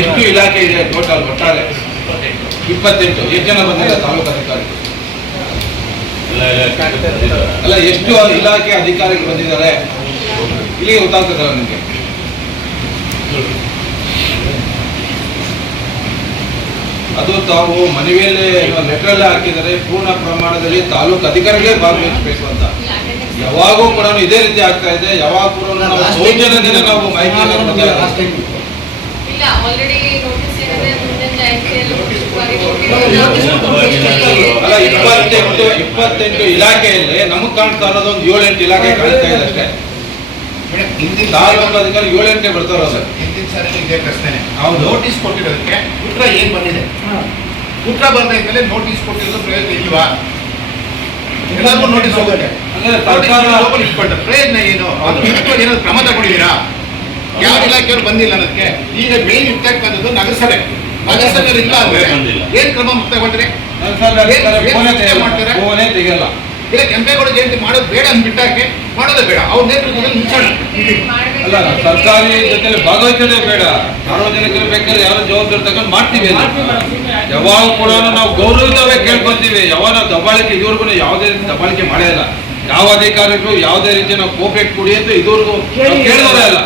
ಎಷ್ಟು ಇಲಾಖೆ ಇದೆ ಟೋಟಲ್ ಒಟ್ಟಾರೆ 28. ಎಷ್ಟು ಜನ ಬಂದಿಲ್ಲ ತಾಲೂಕು ಅಧಿಕಾರಿ? ಅಲ್ಲ, ಎಷ್ಟು ಇಲಾಖೆ ಅಧಿಕಾರಿಗಳು ಬಂದಿದ್ದಾರೆ ಇಲ್ಲಿಗೆ ಗೊತ್ತಾಗ್ತದಲ್ಲ ನಿಮಗೆ? ಅದು ತಾವು ಮನವಿಯಲ್ಲೇ ಲೆಟರಲ್ಲೇ ಹಾಕಿದರೆ ಪೂರ್ಣ ಪ್ರಮಾಣದಲ್ಲಿ ತಾಲೂಕು ಅಧಿಕಾರಿಗಳೇ ಭಾಗವಹಿಸಬೇಕು ಅಂತ. ಯಾವಾಗೂ ಕೂಡ ಇದೇ ರೀತಿ ಆಗ್ತಾ ಇದೆ. ಯಾವಾಗ ಕೂಡ ನಾವು ಸೌಜನ್ಯದಿಂದ ನಾವು ಮಾಹಿತಿಯನ್ನು ಕೊಡ್ತಾ ಇದ್ದೀವಿ. ಅಲ್ಲ, 28 ಇಲಾಖೆಯಲ್ಲಿ ನಮಗ್ ಕಾಣ್ತಾ ಇರೋದು ಒಂದು 7-8 ಇಲಾಖೆ ಕಾಣ್ತಾ ಇದೆ ಅಷ್ಟೇ. ತಾಲೂಕು ಅಧಿಕಾರಿ 7-8 ಬರ್ತಾ ಇರೋದು. ಇದೇ ಪ್ರಶ್ನೆ. ನೋಟಿಸ್ ಕೊಟ್ಟಿರೋದಕ್ಕೆ ಉತ್ತರ ಏನ್ ಬಂದಿದೆ? ಉತ್ತರ ಬಂದ ನೋಟಿಸ್ ಕೊಟ್ಟಿರೋದು ಪ್ರಯೋಜನ ಇಲ್ವಾ? ಎಲ್ಲರಿಗೂ ನೋಟಿಸ್ ಹೋಗುತ್ತೆ. ಪ್ರಯೋಜನ ಏನು? ಅದು ಏನಾದ್ರು ಕ್ರಮ ತಗೊಂಡಿದ್ದೀರಾ? ಯಾವ ಇಲಾಖೆಯವರು ಬಂದಿಲ್ಲ ಅನ್ನೋದಕ್ಕೆ. ಈಗ ಮೇನ್ ಇರ್ತಕ್ಕಂಥದ್ದು ನಗರಸಭೆ. ನಗರಸಭೆ ಇಲ್ಲ ಅಂದ್ರೆ ಏನ್ ಕ್ರಮ ತಗೊಂಡ್ರೆ ತೆಗೆಯಲ್ಲ. ಇಲ್ಲ, ಕೆಂಪೇಗೌಡ ಜಯಂತಿ ಮಾಡೋದು ಬೇಡ ಅಂದ್ಬಿಟ್ಟಾಕೆ ಮಾಡೋದೇ ಬೇಡ. ಅವ್ರ ನೇತೃತ್ವದಲ್ಲಿ ನಿಲ್ಸೋಣ. ಅಲ್ಲ, ಸರ್ಕಾರಿ ಜೊತೆ ಭಾಗವಹಿಸೋದೇ ಬೇಡ. ಸಾರ್ವಜನಿಕರು ಬೇಕಾದ್ರೆ ಯಾರು ಜವಾಬ್ದಾರಿ ತಗೊಂಡು ಮಾಡ್ತೀವಿ. ಯಾವಾಗ ಕೂಡ ನಾವು ಗೌರವಿತವೇ ಕೇಳ್ಕೊಂತೀವಿ. ಯಾವಾಗ ನಾವು ದಬ್ಬಾಳಿಕೆ ಇದುವರೆಗೂ ಯಾವುದೇ ರೀತಿ ದಬ್ಬಾಳಿಕೆ ಮಾಡೇ ಇಲ್ಲ. ಯಾವ ಅಧಿಕಾರಿಗಳು ಯಾವುದೇ ರೀತಿ ನಾವು ಕೋಪರೇಟ್ ಕೊಡಿ ಅಂತ ಇದುವರೆಗೂ ಕೇಳೋದೇ ಇಲ್ಲ.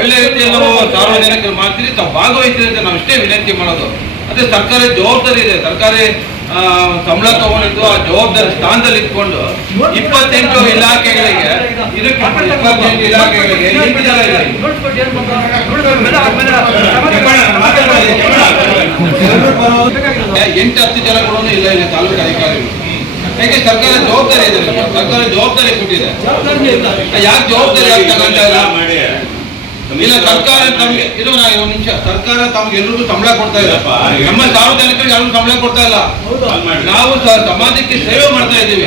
ಒಳ್ಳೆ ರೀತಿಯಲ್ಲಿ ನಾವು ಸಾರ್ವಜನಿಕರು ಮಾಡ್ತೀವಿ, ತಾವು ಭಾಗವಹಿಸ್ತೀವಿ ಅಂತ ನಾವು ಇಷ್ಟೇ ವಿನಂತಿ ಮಾಡೋದು. ಅದೇ ಸರ್ಕಾರಿ ಜವಾಬ್ದಾರಿ ಇದೆ. ಸರ್ಕಾರಿ ಸಂಬಳ ತಗೊಂಡಿದ್ದು ಆ ಜವಾಬ್ದಾರಿ ಸ್ಥಾನದಲ್ಲಿ ಇಟ್ಕೊಂಡು 28 ಇಲಾಖೆಗಳಿಗೆ ಇದಕ್ಕೆ 28 ಇಲಾಖೆಗಳಿಗೆ 8 ಜನ ಇದೆ. 8-10 ಜನಗಳು ಇಲ್ಲ ಇಲ್ಲಿ ತಾಲೂಕು ಅಧಿಕಾರಿಗಳು. ಯಾಕೆ ಸರ್ಕಾರ ಜವಾಬ್ದಾರಿ ಇದೆ. ಸರ್ಕಾರ ಜವಾಬ್ದಾರಿ ಕೊಟ್ಟಿದೆ. ಯಾಕೆ ಜವಾಬ್ದಾರಿ ಆಗ್ತಕ್ಕಂಥ ಇಲ್ಲ ಸರ್ಕಾರ ತಮಗೆ ಇದು ಒಂದು ನಿಮಿಷ. ಸರ್ಕಾರ ತಮ್ಗೆ ಎಲ್ರಿಗೂ ಸಂಬಳ ಕೊಡ್ತಾ ಇಲ್ಲ. ನಮ್ಮ ಸಾರ್ವಜನಿಕರಿಗೆ ಯಾರಿಗೂ ಸಂಬಳ ಕೊಡ್ತಾ ಇಲ್ಲ. ನಾವು ಸಮಾಜಕ್ಕೆ ಸೇವೆ ಮಾಡ್ತಾ ಇದ್ದೀವಿ.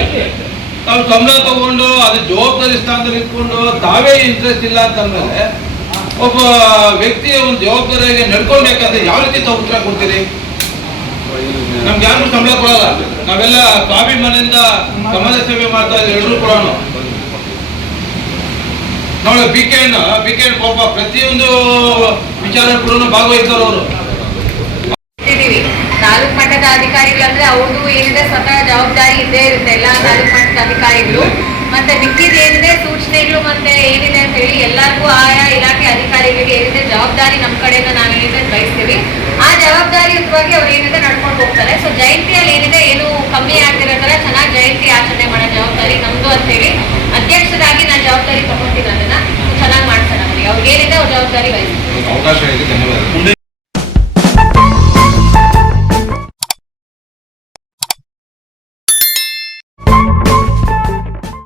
ತಾವು ಸಂಬಳ ತಗೊಂಡು ಅದು ಜವಾಬ್ದಾರಿ ಸ್ಥಾನದಲ್ಲಿ ಇಟ್ಕೊಂಡು ತಾವೇ ಇಂಟ್ರೆಸ್ಟ್ ಇಲ್ಲ ಅಂತಂದ್ರೆ ಒಬ್ಬ ವ್ಯಕ್ತಿಯ ಒಂದು ಜವಾಬ್ದಾರಿಯಾಗಿ ನಡ್ಕೊಳ್ಬೇಕಂದ್ರೆ ಯಾವ ರೀತಿ ತಾವು ಉತ್ತರ ಕೊಡ್ತೀರಿ? ನಮ್ಗೆ ಯಾರಿಗೂ ಸಂಬಳ ಕೊಡಲ್ಲ. ನಾವೆಲ್ಲ ಸ್ವಾಭಿಮಾನದಿಂದ ಸಮಾಜ ಸೇವೆ ಮಾಡ್ತಾ ಇದ್ದೀವಿ ಎಲ್ಲರೂ ಕೂಡ. ನೋಡಿ ಬಿಕೆನ್ ಪಾಪ ಪ್ರತಿಯೊಂದು ವಿಚಾರ ಕೂಡ ಭಾಗವಹಿಸೋರು ಅವರು. ತಾಲೂಕು ಮಟ್ಟದ ಅಧಿಕಾರಿಗಳಂದ್ರೆ ಅವ್ರದ್ದು ಏನಿದೆ ಸ್ವತಃ ಜವಾಬ್ದಾರಿ ಇದ್ದೇ ಇರುತ್ತೆ ಎಲ್ಲ ತಾಲೂಕು ಮಟ್ಟದ ಅಧಿಕಾರಿಗಳು. ಮತ್ತೆ ಮಿಕ್ಕಿದ ಏನಿದೆ ಸೂಚನೆಗಳು ಮತ್ತೆ ಏನಿದೆ ಅಂತ ಹೇಳಿ ಎಲ್ಲರಿಗೂ ಆಯಾ ಇಲಾಖೆ ಅಧಿಕಾರಿಗಳಿಗೆ ಏನಿದೆ ಜವಾಬ್ದಾರಿ ನಮ್ಮ ಕಡೆಯಿಂದ ನಾವೇನಿದೆ ಬಯಸ್ತೀವಿ. ಆ ಜವಾಬ್ದಾರಿಯುತವಾಗಿ ಅವ್ರು ಏನಿದೆ ನಡ್ಕೊಂಡು ಹೋಗ್ತಾರೆ. ಸೊ ಜಯಂತಿಯಲ್ಲಿ ಏನಿದೆ ಏನು ಕಮ್ಮಿ ಆಗ್ತಿರೋ ತರ ಚೆನ್ನಾಗಿ ಜಯಂತಿ ಆಚರಣೆ ಮಾಡೋ ಜವಾಬ್ದಾರಿ ನಮ್ದು ಅಂತ ಹೇಳಿ ಅಧ್ಯಕ್ಷರಾಗಿ ನಾನು ಜವಾಬ್ದಾರಿ ತಗೊಂತೀನಿ. ಅದನ್ನ ಚೆನ್ನಾಗಿ ಮಾಡ್ತಾರೆ. ಅವ್ರಿಗೆ ಏನಿದೆ ಅವ್ರ ಜವಾಬ್ದಾರಿ ವಹಿಸ್ತಾರೆ. ಅವಕಾಶ ಇದೆ. ಧನ್ಯವಾದ.